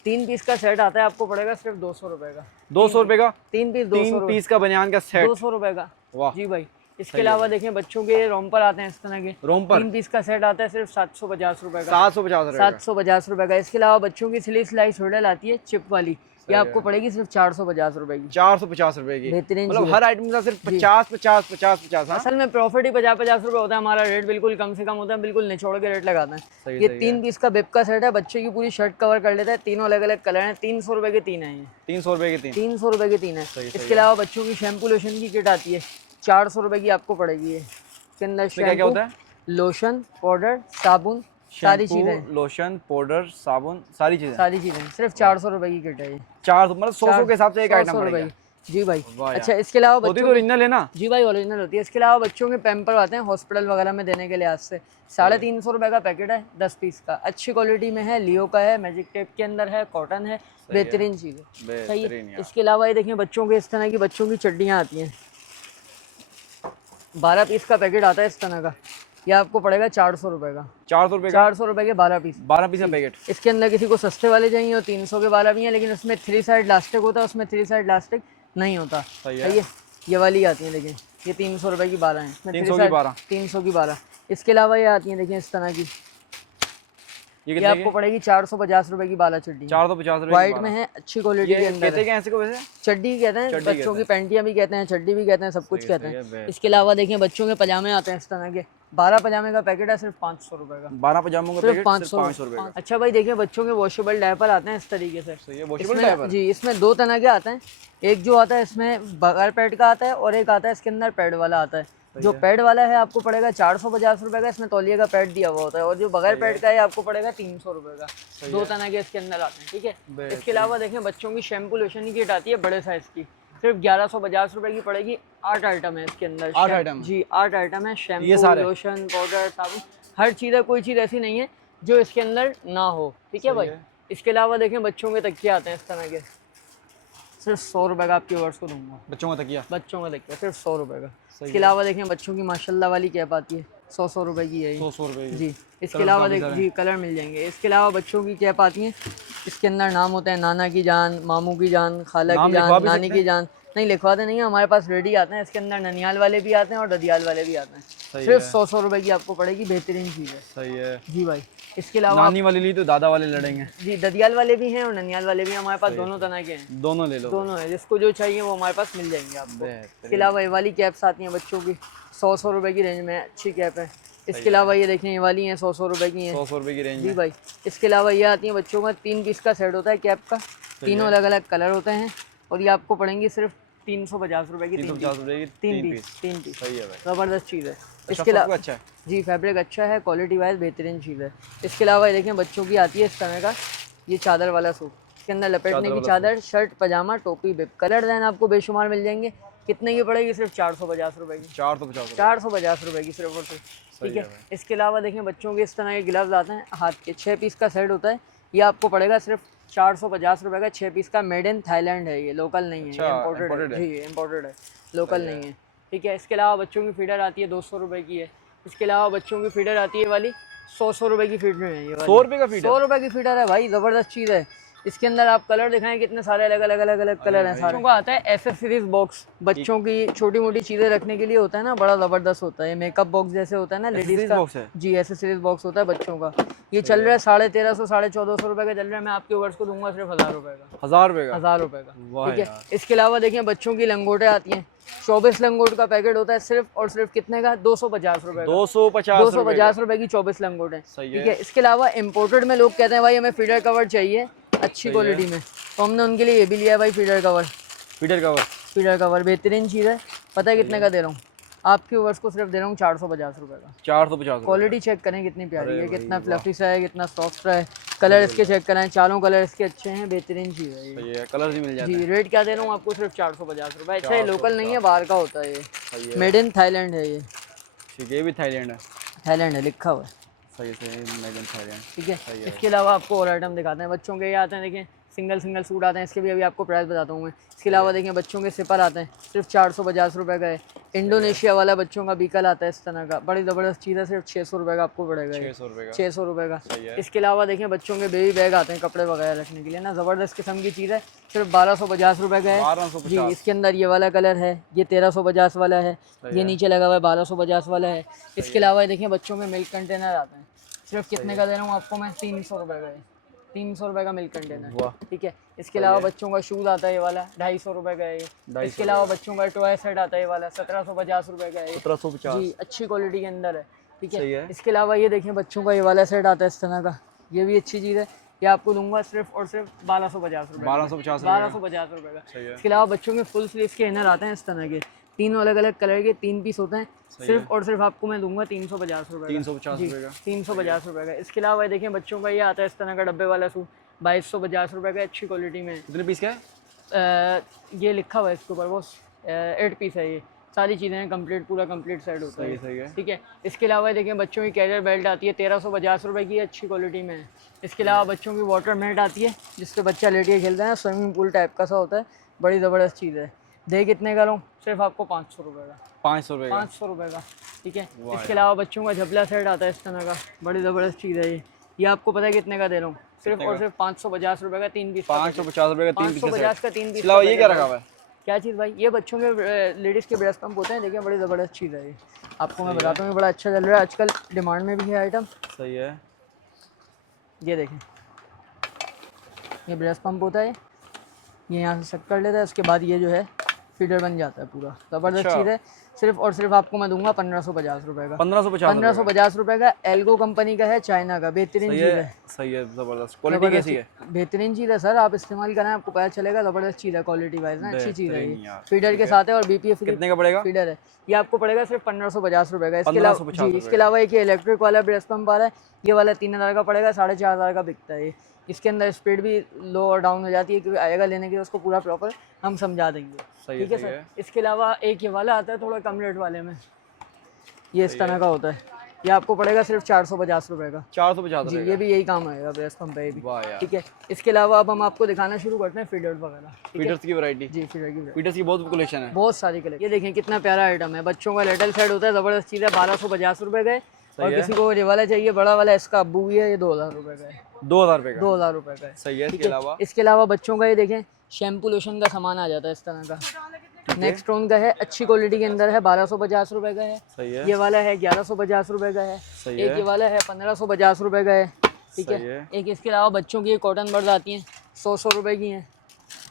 3 पीस का सेट आता है, आपको पड़ेगा सिर्फ 200 रुपये का। 200 रुपये का 3 पीस, 3 पीस का बनियान का सेट 200 रुपये का। वाह जी भाई। इसके अलावा देखें बच्चों के रोम्पर आते हैं इस तरह के, रोम्पर 3 पीस का सेट आता है सिर्फ 750 रुपये का, 750 रुपये का। इसके अलावा बच्चों की सिली सिलाई शोल्डर आती है चिप वाली, ये आपको पड़ेगी सिर्फ 450 रुपये की, 450 रुपये की। बेहतरीन, मतलब हर आइटम का सिर्फ 50। असल में प्रॉफिट ही 50 रुपये होता है, हमारा रेट बिल्कुल कम से कम होता है, बिल्कुल निचोड़ के रेट लगाते हैं। ये 3 पीस का बिब का सेट है, बच्चे की पूरी शर्ट कवर कर लेता है, तीनों अलग अलग कलर हैं, 300 रुपये के 3 हैं ये, 300 रुपये के 3, 300 रुपये के 3 है। इसके अलावा बच्चों की शैम्पू लोशन की किट आती है, 400 रुपये की आपको पड़ेगी। ये इसके अंदर क्या होता है? लोशन, पाउडर, साबुन, सारी चीजें, लोशन, पाउडर, साबुन, सारी चीजें सिर्फ 400 रुपये की किट है ये। 400 मतलब 100 के हिसाब से एक आइटम पड़ेगा। जी भाई। अच्छा, इसके अलावा बच्चों की ओरिजिनल है ना? जी भाई, ओरिजिनल होती है। इसके अलावा बच्चों के पैम्पर आते हैं हॉस्पिटल वगैरह में देने के लिहाज से, 350 रुपये का पैकेट है, 10 पीस का, अच्छी क्वालिटी में है, लियो का है, मैजिक टेप के अंदर है, कॉटन है, बेहतरीन चीज़ है। सही है। इसके अलावा ये देखें बच्चों के इस तरह की बच्चों की चड्डियाँ आती हैं, 12 पीस का पैकेट आता है इस तरह का, ये आपको पड़ेगा 400 रुपये का, 400 रुपये के 12 पीस, 12 पीस का पैकेट। इसके अंदर किसी को सस्ते वाले चाहिए और 300 के 12 भी हैं, लेकिन उसमें 3 साइड लास्टिक होता है, उसमें 3 साइड लास्टिक नहीं होता। सही है। ये वाली आती है, देखिए ये 300 रुपये की 12 हैं, 300 की 12। इसके अलावा ये आती हैं, देखिए इस तरह की, ये आपको पड़ेगी 450 रुपये की 12 चड्डी, 450 रुपये, व्हाइट में है, अच्छी क्वालिटी के अंदर कहते हैं ऐसे को, वैसे चड्डी कहते हैं, बच्चों की पैंटियाँ भी कहते हैं, चड्डी भी कहते हैं, सब कुछ कहते हैं। इसके अलावा देखिए बच्चों के पजामे आते हैं इस तरह के, 12 पजामे का पैकेट है, सिर्फ 500 रुपये का, 12 पजामों का पैकेट 500 रुपये का। अच्छा भाई, देखिए बच्चों के वॉशेबल डायपर आते हैं इस तरीके से, जी इसमें 2 तरह के आते हैं, एक जो आता है इसमें बगैर पैड का आता है और एक आता है इसके अंदर पैड वाला आता है। जो पैड वाला है आपको पड़ेगा 450 रुपए का, इसमें तौलिए का पैड दिया हुआ होता है। और जो बगैर पैड का है आपको पड़ेगा 300 रुपए का। 2 तरह के इसके अंदर आते हैं, ठीक है। इसके अलावा देखें बच्चों की शैम्पू लोशन की किट आती है बड़े साइज की, सिर्फ 1150 रुपए की पड़ेगी। 8 आइटम है इसके अंदर। 8 आइटम जी 8 आइटम है। शैम्पू, लोशन, पाउडर, साबुन, हर चीज़ है, कोई चीज़ ऐसी नहीं है जो इसके अंदर ना हो, ठीक है भाई। इसके अलावा देखें बच्चों के तकिए आते हैं इस तरह के, सिर्फ 100 रुपए का आपके व्यूअर्स को दूंगा। बच्चों का तकिया सिर्फ 100 रुपए का। इसके अलावा देखें बच्चों की माशाल्लाह वाली कैप आती है, 100 रुपए की है, 100 रुपए जी। इसके अलावा जी कलर मिल जाएंगे। इसके अलावा बच्चों की कैप आती है, इसके अंदर नाम होते हैं नाना की जान, मामू की जान, खाला की जान, नानी की जान। नहीं लिखवाते नहीं है, हमारे पास रेडी आते हैं। इसके अंदर ननियाल वाले भी आते हैं और ददियाल वाले भी आते हैं। सिर्फ 100 रुपए की आपको पड़ेगी, बेहतरीन चीज़ है। सही है जी भाई। इसके अलावा नानी वाले ली तो दादा वाले लड़ेंगे। जी ददियाल वाले भी हैं और ननियाल वाले भी, हमारे पास दोनों तरह के हैं। दोनों ले लो, दोनों है, जिसको जो चाहिए वो हमारे पास मिल जाएंगे आपको। इसके अलावा ये वाली कैप्स आती हैं बच्चों की, 100 रुपए की रेंज में, अच्छी कैप है। इसके अलावा ये देखें ये वाली हैं 100 रुपए की हैं, 100 रुपए की रेंज जी भाई। इसके अलावा ये आती हैं बच्चों का 3 पीस का सेट होता है कैप का, तीनों अलग अलग कलर होते हैं और ये आपको पड़ेंगे सिर्फ 350 रुपए की। 3 पीस सही है भाई, ज़बरदस्त चीज़ है। इसके अलावा अच्छा है जी, फैब्रिक अच्छा है, क्वालिटी वाइज बेहतरीन चीज़ है। इसके अलावा ये देखें बच्चों की आती है इस तरह का ये चादर वाला सूट, इसके अंदर लपेटने की चादर, शर्ट, पजामा, टोपी, बिब, कलर देन आपको बेशुमार मिल जाएंगे। कितने की पड़ेगी? सिर्फ 450 रुपए की। 450 रुपए की सिर्फ और सिर्फ, ठीक है। इसके अलावा देखें बच्चों के इस तरह के ग्लव्स आते हैं हाथ के, 6 पीस का सेट होता है, ये आपको पड़ेगा सिर्फ 450 रुपए का। 6 पीस का, मेड इन थाईलैंड है, ये लोकल नहीं है, इम्पोर्टेड है। जी इम्पोर्टेड है, लोकल नहीं है, ठीक है। इसके अलावा बच्चों की फीडर आती है 200 रुपए की है। इसके अलावा बच्चों की फीडर आती है वाली 100 रुपए की फीडर है, ये 100 रुपए का फीडर, 100 रुपए की फीडर है भाई, ज़बरदस्त चीज़ है। इसके अंदर आप कलर दिखाएं, कितने सारे अलग अलग कलर हैं सारे। का आता है एसेसरीज बॉक्स, बच्चों की छोटी मोटी चीज़ें रखने के लिए होता है ना, बड़ा ज़बरदस्त होता है। मेकअप बॉक्स जैसे होता है ना लेडीज़ का, जी एसेसरीज बॉक्स होता है बच्चों का। ये चल रहा है 1350 1450 रुपए का चल रहा है। मैं आपके वर्ष को दूंगा सिर्फ 1000 रुपए का। 1000 रुपए का, ठीक है। इसके अलावा देखिए बच्चों की लंगोटें आती हैं, 24 लंगोट का पैकेट होता है, सिर्फ और सिर्फ कितने का? 250 रुपए। 250 रुपए की 24 लंगोटें, ठीक है। इसके अलावा इम्पोर्टेड में लोग कहते हैं भाई हमें फीडर कवर चाहिए अच्छी क्वालिटी में, तो हमने उनके लिए ये भी लिया है भाई फीडर कवर बेहतरीन चीज़ है। पता है कितने का दे रहा हूँ आपके वर्ष को? सिर्फ दे रहा हूँ 450 रुपए का। 450। क्वालिटी चेक करें कितनी प्यारी है, कितना फ्लफी सा है, कितना सॉफ्ट सा है। कलर इसके चेक करें, चारों कलर इसके अच्छे हैं, बेहतरीन चीज़ है ये। कलर भी मिल जाते हैं। जी रेट क्या दे रहा हूँ आपको? सिर्फ 450 रुपए। अच्छा ये लोकल नहीं है, बाहर का होता है ये, मेड इन थाईलैंड है ये, ठीक है। ये भी थाईलैंड है, लिखा हुआ है। सही मेड इन थाईलैंड, ठीक है। इसके अलावा आपको और आइटम दिखाते हैं। बच्चों के ये आते हैं, देखें सिंगल सूट आते हैं, इसके भी अभी आपको प्राइस बताता हूँ मैं। इसके अलावा देखें बच्चों के सिपर आते हैं, सिर्फ 450 रुपए का है। इंडोनेशिया वाला बच्चों का बीकल आता है इस तरह का, बड़ी ज़बरदस्त चीज़ है, सिर्फ 600 रुपए का आपको पड़ेगा। 600 रुपए का। इसके अलावा देखें बच्चों के बेबी बैग आते हैं कपड़े वगैरह रखने के लिए ना, ज़बरदस्त किस्म की चीज़ है, सिर्फ 1250 रुपए का है। जी इसके अंदर ये वाला कलर है, ये 1350 वाला है, ये नीचे लगा हुआ है 1250 वाला है। इसके अलावा देखें बच्चों के मिल्क कंटेनर आते हैं, सिर्फ कितने का दे रहा हूँ आपको मैं? 300 रुपए का है, 300 रुपए का मिल्क कंटेनर, ठीक है। इसके अलावा बच्चों का शूज़ आता है ये वाला, 250 रुपए का है ये। इसके अलावा बच्चों का टॉय सेट आता है ये वाला, 1750 रुपए का है, 1750, जी अच्छी क्वालिटी के अंदर है, ठीक है। इसके अलावा ये देखें बच्चों का ये वाला सेट आता है इस तरह का, ये भी अच्छी चीज़ है, ये आपको दूंगा सिर्फ और सिर्फ 1250 रुपए, 1250 रुपए का। इसके अलावा बच्चों के फुल स्लीव्स के इनर आते हैं इस तरह के, तीनों अलग अलग कलर के 3 पीस होते हैं, सिर्फ और सिर्फ आपको मैं दूंगा 350 रुपए, 350 रुपए का। इसके अलावा देखें बच्चों का ये आता है इस तरह का डब्बे वाला सूट, 2250 रुपए का, अच्छी क्वालिटी में। कितने पीस का है? ये लिखा हुआ है इसके ऊपर, वो 8 पीस है, ये सारी चीज़ें हैं कंप्लीट, पूरा कंप्लीट सेट होता है, ठीक है। इसके अलावा देखें बच्चों की कैरियर बेल्ट आती है, 1350 रुपए की, अच्छी क्वालिटी में है। इसके अलावा बच्चों की वाटर मैट आती है, जिससे बच्चा लेट के खेलता है, स्विमिंग पूल टाइप का सा होता है, बड़ी ज़बरदस्त चीज़ है। दे कितने का लूँ? सिर्फ आपको 500 रुपये का, 500 रुपये का, ठीक है। इसके अलावा बच्चों का झपला सेट आता है इस तरह का, बड़ी ज़बरदस्त चीज़ है ये आपको पता है कितने का दे रहा हूँ? सिर्फ और सिर्फ 550 रुपये का 3 पीस, 550 रुपये का 550 का 3 पीस। ये क्या रखा हुआ है? क्या चीज़ भाई? ये बच्चों के लेडीज़ के ब्रेस्ट पंप होते हैं, देखिए बड़ी ज़बरदस्त चीज़ है ये, आपको मैं बताता हूँ, बड़ा अच्छा चल रहा है आजकल, डिमांड में भी है आइटम। सही है। ये देखें, ये ब्रेस्ट पंप होता है, ये यहाँ से सेट कर लेता है, उसके बाद ये जो है फीडर बन जाता है पूरा, ज़बरदस्त चीज़ है। सिर्फ और सिर्फ आपको मैं दूंगा 1550 रुपए का। 1550 रुपए का। एल्गो कंपनी का है, चाइना का, बेहतरीन चीज़ है। सही है, जबरदस्त। क्वालिटी कैसी है? बेहतरीन चीज़ है सर, आप इस्तेमाल करें आपको पता चलेगा, जबरदस्त चीज़ है, क्वालिटी वाइज ना अच्छी चीज़ है ये। फीडर के साथ है और BPF कितने का पड़ेगा? फीडर है, ये आपको पड़ेगा सिर्फ 1550 रुपए का। इसके अलावा एक इलेक्ट्रिक वाला ब्रेस्ट पंप आ रहा है, ये वाला 3000 का पड़ेगा, 4500 का बिकता है ये। इसके अंदर स्पीड भी लो और डाउन हो जाती है, क्योंकि आएगा लेने के लिए उसको पूरा प्रॉपर हम समझा देंगे। ठीक है सर। इसके अलावा एक ये वाला आता है थोड़ा कम रेट वाले में, ये इस तरह का होता है, ये आपको पड़ेगा सिर्फ 450 रुपए का। 450 जी, ये भी यही काम आएगा ब्रेस्ट पंप पे भी। ठीक है। इसके अलावा अब हम आपको दिखाना शुरू करते हैं फीडर वगैरह। फीडर्स की वैरायटी? जी, फीडर्स की बहुत कलेक्शन है, बहुत सारी कलेक्शन। ये देखें कितना प्यारा आइटम है, बच्चों का लिटिल सेट होता है, जबरदस्त चीज़ है। 1250 रुपए का है। और किसी को ये वाला चाहिए बड़ा वाला, इसका अब्बू भी है, ये 2000 रुपए का है। 2000 रुपए का? 2000 रुपए का है। सही है। इसके अलावा बच्चों का ये देखें शैम्पू लोशन का सामान आ जाता है इस तरह का, नेक्स्टोन का है, अच्छी क्वालिटी के अंदर है, 1250 रुपए का है। सही है। ये वाला है 1150 रुपए का है। सही एक ये वाला है 1550 रुपए का है। ठीक है। एक इसके अलावा बच्चों की कॉटन बर्ड आती हैं, 100 रुपए की हैं।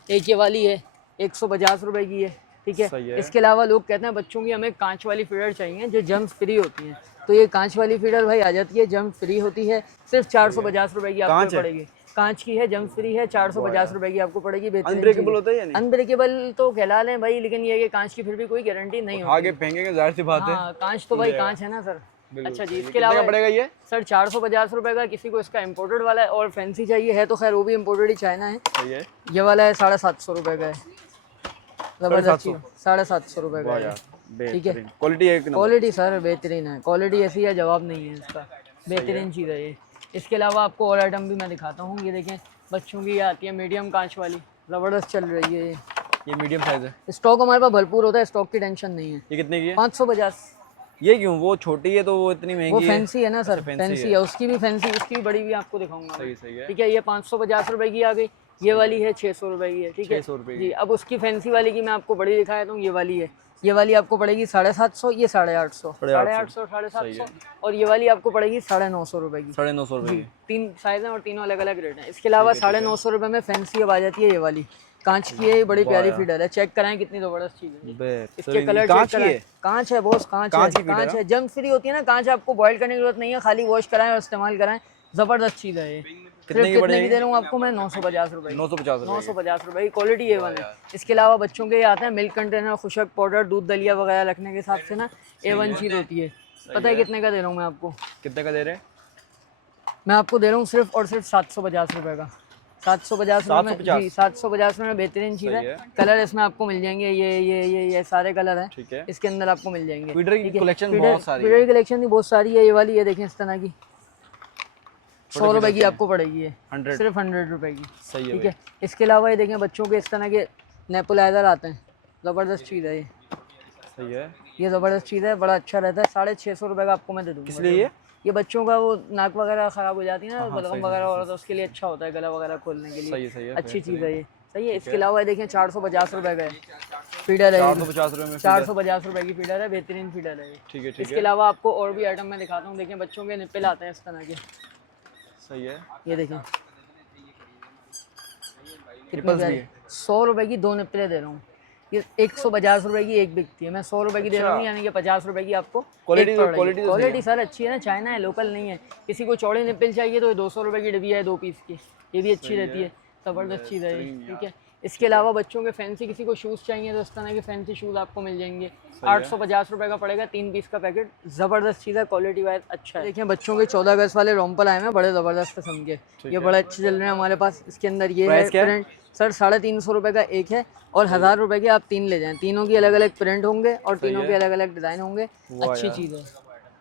एक ये वाली है 150 रुपए की है। ठीक है। इसके अलावा लोग कहते हैं बच्चों की हमें कांच वाली फीडर चाहिए जो जम्स फ्री होती हैं, तो ये कांच वाली फीडर भाई आ जाती है, जम्स फ्री होती है, सिर्फ 450 रुपए की आपको पड़ेगी। कांच की है, जम्स फ्री है, 450 रुपए की आपको पड़ेगी। अनब्रेकेबल होता है या नहीं? अनब्रेकेबल तो कहला लें भाई, लेकिन ये कि कांच की फिर भी कोई गारंटी नहीं होती। आगे फेंकेंगे जाहिर सी बात है। कांच तो भाई कांच है ना सर। अच्छा जी। इसके अलावा पड़ेगा ये सर 450 रुपए का। किसी को इसका इम्पोर्टेड वाला है और फैंसी चाहिए है तो खैर वो भी इम्पोर्टेड ही चाइना है। ये वाला है 750 रुपए का है, जबरदस्त 750 रुपए का है। ठीक है। क्वालिटी सर बेहतरीन है, क्वालिटी ऐसी है जवाब नहीं है इसका, बेहतरीन चीज़ है ये। इसके अलावा आपको और आइटम भी मैं दिखाता हूँ। ये देखें बच्चों की ये आती है मीडियम कांच वाली, ज़बरदस्त चल रही है ये मीडियम साइज है। स्टॉक हमारे पास भरपूर होता है, स्टॉक की टेंशन नहीं है। ये कितने की है? 550। ये क्यों? वो छोटी है तो वो इतनी महंगी है? वो फैंसी है ना सर, फैंसी है, उसकी भी फैंसी, उसकी भी बड़ी भी आपको दिखाऊंगा। सही है। ठीक है। ये 550 रुपए की आ गई, ये वाली है 600 रुपए की है। ठीक है जी। अब उसकी फैंसी वाली की मैं आपको बड़ी दिखाया तो ये वाली है, ये वाली आपको पड़ेगी 750, ये 850, 850, 750, और ये वाली आपको पड़ेगी 950 रुपए की। 950 रुपए की। 3 साइज हैं और तीनों अलग अलग रेट हैं। इसके अलावा 950 रुपए में फैंसी अब आ जाती है ये वाली, कांच की है, बड़ी प्यारी फीडर है। चेक कराएं कितनी जबरदस्त चीज है। इसके कलर चेक कराएं। कांच है बॉस, कांच है, जंग फ्री होती है ना कांच, आपको बॉयल करने की जरूरत नहीं है, खाली वॉश कराएं और इस्तेमाल कराएं, जबरदस्त चीज है ये। कितने की दे रहा हूँ आपको मैं? 950 रुपए। 950 रुपए की क्वालिटी A1 है। इसके अलावा बच्चों के आते हैं मिल्क कंटेनर, खुशक पाउडर, दूध दलिया वगैरह रखने के हिसाब से ना A1 चीज होती है। पता है कितने का दे रहा हूँ मैं आपको? कितने का दे रहे हैं? मैं आपको दे रहा हूँ सिर्फ और सिर्फ 750 रुपए का। 750 रुपए में जी, 750 में बेहतरीन चीज़ है। कलर इसमें आपको मिल जाएंगे, ये सारे कलर हैं। ठीक है। इसके अंदर आपको मिल जाएंगे। फीडर की कलेक्शन बहुत सारी है। फीडर की कलेक्शन भी बहुत सारी है। ये वाली ये देखें इस तरह की 100 रुपए की आपको पड़ेगी है, सिर्फ 100 रुपए की। सही है। ठीक है। इसके अलावा ये देखें बच्चों के इस तरह के नेपुलाइजर आते हैं, ज़बरदस्त चीज़ है ये। सही है। ये ज़बरदस्त चीज़ है, बड़ा अच्छा रहता है। 650 रुपए का आपको मैं दे दूँगा। इसलिए ये बच्चों का वो नाक वगैरह ख़राब हो जाती है ना, बलगम वगैरह हो रहा था, उसके लिए अच्छा होता है, गला वगैरह खोलने के लिए। सही है। अच्छी चीज़ है ये। सही है। इसके अलावा देखें 450 रुपए का है फीडर है, 450 रुपए की फीडर है, बेहतरीन फीडर है ये। ठीक है। इसके अलावा आपको और भी आइटम मैं दिखाता हूँ। देखें बच्चों के निप्पल आते हैं इस तरह के। सही है। ये देखें कितने प्यारे, 100 रुपए की 2 निप्पलें दे रहा हूँ। ये 150 रुपए की एक बिकती है, मैं 100 रुपए की दे रहा हूँ, यानी कि 50 रुपए की आपको। क्वालिटी सर अच्छी है ना, चाइना है, लोकल नहीं है। किसी को चौड़ी निप्पल चाहिए तो 200 रुपए की डिब्बी है 2 पीस की, ये भी अच्छी रहती है, ज़बरदस्त चीज़ है। ठीक है। इसके अलावा बच्चों के फैंसी, किसी को शूज़ चाहिए तो इस तरह के फैंसी शूज़ आपको मिल जाएंगे। 850 रुपए का पड़ेगा, 3 पीस का पैकेट, ज़बरदस्त चीज़ है, क्वालिटी वाइज अच्छा है। देखिए बच्चों के 14 अगस्त वाले रोम्पल आए हैं, बड़े ज़बरदस्त किस्म के, ये बड़े अच्छे चल रहे हैं हमारे पास। इसके अंदर ये है प्रिंट सर 350 रुपए का एक है, और 1000 रुपए के आप 3 ले जाएं, तीनों की अलग अलग प्रिंट होंगे और तीनों के अलग अलग डिज़ाइन होंगे। अच्छी चीज़ है,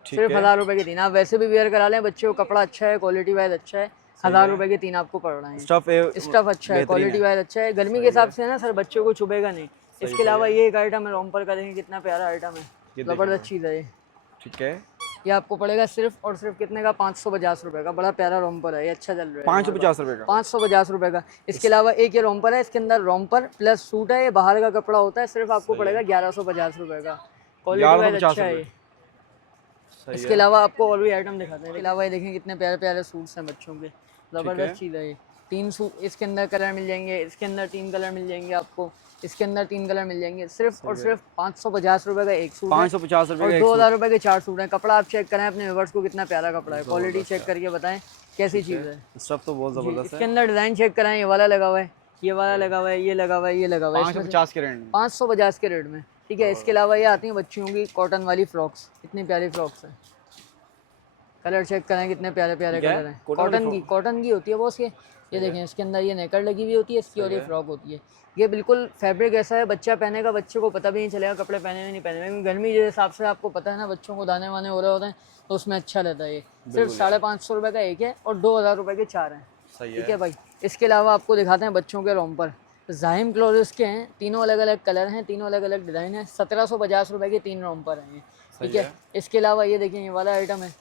सिर्फ 1000 रुपए के 3। आप वैसे भी वेयर करा लें, बच्चों को कपड़ा अच्छा है, क्वालिटी वाइज अच्छा है, 1000 रुपए के 3 आपको पड़ रहे हैं। स्टफ अच्छा है, क्वालिटी वाइज अच्छा है, गर्मी के हिसाब से है ना सर, बच्चों को चुभेगा नहीं। इसके अलावा ये एक आइटम है रोम्पर का, देखें कितना प्यारा आइटम है, ज़बरदस्त चीज़ है ये। ठीक है। ये आपको पड़ेगा सिर्फ और सिर्फ कितने का? 550 रुपए का, बड़ा प्यारा रोम्पर है ये, अच्छा चल रहा है। 550 रुपए का? 550 रुपए का। इसके अलावा एक ये रोम्पर है, इसके अंदर रोम्पर प्लस सूट है, ये बाहर का कपड़ा होता है, सिर्फ आपको पड़ेगा 1150 रुपए का, क्वालिटी अच्छा है। इसके अलावा आपको और भी आइटम दिखाते हैं। इसके अलावा ये देखें कितने प्यारे प्यारे सूट्स हैं बच्चों के, ज़बरदस्त चीज़ है ये। 3 सूट इसके अंदर कलर मिल जाएंगे, इसके अंदर 3 कलर मिल जाएंगे आपको, इसके अंदर 3 कलर मिल जाएंगे। सिर्फ और सिर्फ 550 रुपए का एक सूट है 550 और रुपए का 2000 रुपए के 4 सूट हैं। कपड़ा आप चेक करें अपने व्यूअर्स को, कितना प्यारा कपड़ा है, क्वालिटी चेक करके बताएं कैसी चीज़ है। स्टफ तो बहुत जबरदस्त इसके अंदर डिज़ाइन चेक कराएं, ये वाला लगा हुआ है, ये वाला लगा हुआ है, ये लगा हुआ है, ये लगा हुआ है, 550 के रेंज में 550 के रेट में, ठीक है। इसके अलावा ये आती हैं बच्चियों की कॉटन वाली फ्रॉक्स, इतनी प्यारी फ्रॉक्स हैं। कलर चेक करें कितने प्यारे प्यारे कलर हैं। कॉटन की होती है बॉस ये देखें, इसके अंदर ये नेकर लगी हुई होती है इसकी और ये फ्रॉक होती है। ये बिल्कुल फैब्रिक ऐसा है, बच्चा पहनेगा बच्चे को पता भी नहीं चलेगा कपड़े पहने में नहीं पहने में। गर्मी के हिसाब से आपको पता है ना, बच्चों को दाने वाने हो रहे होते हैं तो उसमें अच्छा रहता है। ये सिर्फ 550 रुपये का एक है और 2000 रुपये के 4 हैं, ठीक है भाई। इसके अलावा आपको दिखाते हैं बच्चों के रोम्पर, जाहिम क्लोजेस के हैं, तीनों अलग अलग कलर हैं, तीनों अलग अलग डिज़ाइन है। 1750 रुपये के 3 रोम्पर हैं ये, ठीक है। इसके अलावा ये देखिए ये वाला आइटम है,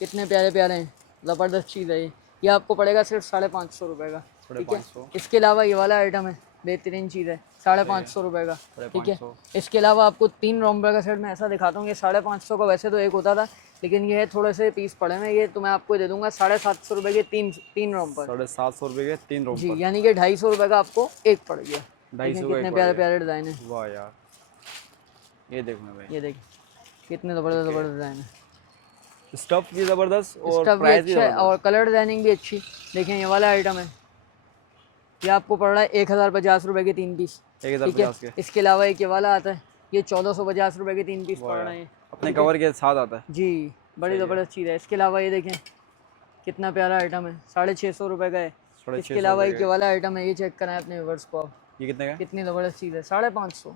कितने प्यारे प्यारे हैं, ज़बरदस्त चीज़ है ये आपको पड़ेगा सिर्फ 550 रुपये का, ठीक है। इसके अलावा ये वाला आइटम है, बेहतरीन चीज़ है, 550 रुपये का, ठीक है। इसके अलावा आपको 3 रोम्पर का सेट मैं ऐसा दिखाता हूँ, ये 550 का वैसे तो एक होता था, लेकिन ये है थोड़े से पीस पड़े हैं, ये तो मैं आपको दे दूंगा 750 रुपये के 3 रोम्पर, 750 रुपये के 3 रोम्पर जी, यानी कि 250 रुपये का आपको एक पड़ गया। 250 कितने प्यारे प्यारे डिज़ाइन है, वाह यार, ये देखना भाई, ये देखिए कितने ज़बरदस्त डिज़ाइन है। स्टफ भी ज़बरदस्त और स्टफ भी अच्छा है और कलर डिजाइनिंग भी अच्छी। देखें ये वाला आइटम है, ये आपको पड़ रहा है 1050 रुपये के 3 पीस, ठीक है। इसके अलावा एक ये वाला आता है, ये 1450 रुपये के 3 पीस पड़ रहे हैं, अपने कवर के साथ आता है जी, बड़ी ज़बरदस्त चीज़ है। इसके अलावा ये देखें कितना प्यारा आइटम है, 650 रुपये का है। इसके अलावा एक ये वाला आइटम है, ये चेक कराएं अपने व्यूअर्स को, ये कितने का, कितनी ज़बरदस्त चीज़ है, 550